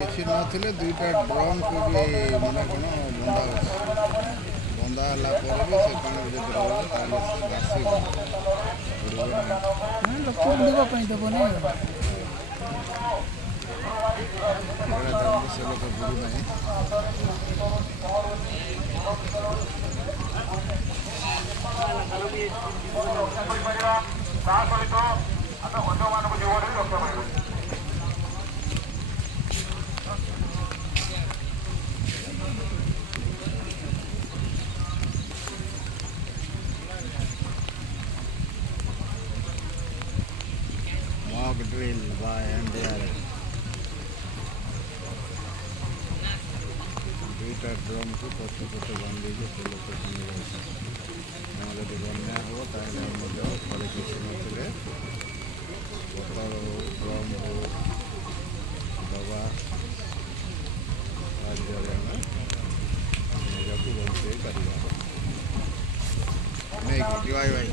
କିଛି ନଥିଲେ ଦୁଇଟା ଡ୍ରମ୍କୁ ବି ମାନେ କ'ଣ ବନ୍ଧା ଅଛି। ବନ୍ଧା ହେଲା ପରେ ବି ସେ ପାଣିରେ ଯଦି ରହିବ ତାହେଲେ ସେ ଭାସିବ ବୁଡ଼ିବ ନାହିଁ। ଲୋକ ବୁଡ଼ିବା ପାଇଁ ଦେବନି ଆଉ। ଏଇଟା ଦେଖନ୍ତୁ ସେ ଲୋକ ବୁଡ଼ୁ ନାହିଁ। ତା ସହିତ ଆମେ ଅନ୍ୟମାନଙ୍କୁ ଜୀବନରେ ରକ୍ଷା ପାଇବୁ। Mock drill by NDRF. ଦୁଇଟା ଡ୍ରମ୍କୁ ପଛ ପଛ ବାନ୍ଧିକି ସେ ଲୋକ ପାଣି ଯାଉଛନ୍ତି। ତେଣୁ ଯଦି ବନ୍ୟା ହେବ ତାହେଲେ ମଧ୍ୟ ଘରେ କିଛି ନଥିଲେ ବୋତଲ ହଉ ଡ୍ରମ୍ ହଉ ଡବା ସାହାଯ୍ୟରେ ଆମେ ନିଜକୁ ବଞ୍ଚେଇ ପାରିବା। ନେଇକି ଭାଇ ଭାଇ